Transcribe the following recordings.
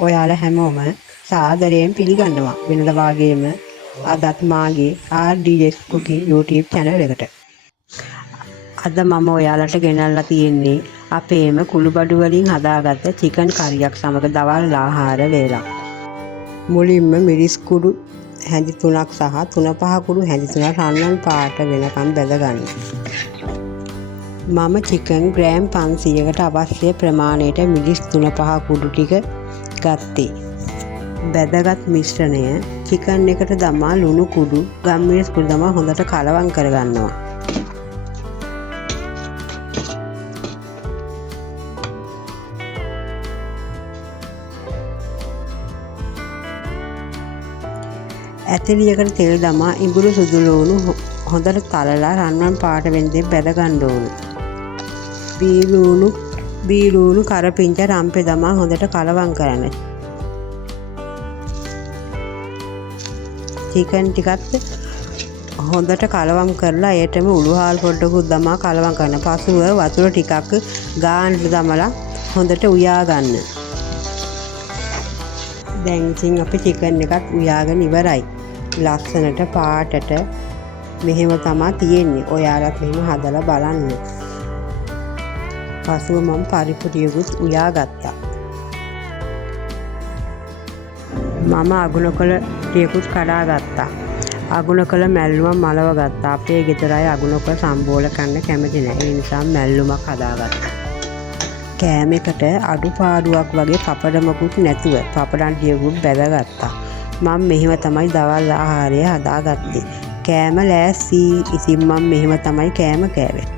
ඔයාලා හැමෝම සාදරයෙන් පිළිගන්නවා වෙනද වාගේම අදත් මාගේ RDS cooking YouTube channel එකට. අද මම ඔයාලට ගෙනල්ලා තියෙන්නේ අපේම කුළුබඩු වලින් හදාගත්ත චිකන් කරියක් සමග දවල් ආහාර වේලක්. මුලින්ම මිරිස් කුඩු හැඳි 3ක් සහ 3-5 කුඩු හැඳි 3ක් රන්වන් පාට වෙනකම් බැද ගන්න. මම චිකන් ග්‍රෑම් 500කට අවශ්‍ය ප්‍රමාණයට මිරිස් 3-5 කුඩු ටික ගත්තේ. බැදගත් මිශ්‍රණය චිකන් එකට දමා ලුණු කුඩු ගම්මිරිස් කුඩු දමා හොඳට කලවම් කරගන්නවා. ඇතලියකට තෙල් දමා ඉඹුරු සුදු ලුණු හොඳට තලලා රන්වන් පාට වෙනදේ බැද ගන්න ඕන. බීලුණු කරපිංච රම්පේ දමා හොඳට කලවම් කරන්න. චිකන් ටිකත් හොඳට කලවම් කරලා ඒටම උළුහාල් පොඩ්ඩකුත් දමා කලවම් කරන පසුව වතුර ටිකක් ගානට දමලා හොඳට උයා ගන්න. දැන් ඉතින් අපි චිකන් එකත් උයාගෙන ඉවරයි. ලස්සනට පාටට මෙහෙම තමයි තියෙන්නේ. ඔයාලත් මෙහෙම හදලා බලන්න. පසුව මම පරිප්පු ටිකකුත් උයා ගත්තා. මම අගුණකොළ ටිකකුත් කඩා ගත්තා. අගුණකොළ මැල්ලුම මලව ගත්තා. අපේ ගෙදර අය අගුණකොළ සම්බෝල කන්න කැමති නැහැ. ඒ නිසා මැල්ලුමක් හදාගත්තා. කෑම එකට අඩුපාඩුවක් වගේ පපඩමකුත් නැතුව පපඩම් ටිකකුත් බැදගත්තා. මම මෙහෙම තමයි දවල් ආහාරය හදාගත්තේ. කෑම ලෑස්ති. ඉතින් මම මෙහෙම තමයි කෑම කෑවේ.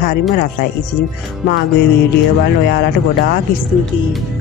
හරිම රසයි. ඉතින් මාගේ වීඩියෝ බලන ඔයාලට ගොඩාක් ස්තුතියි.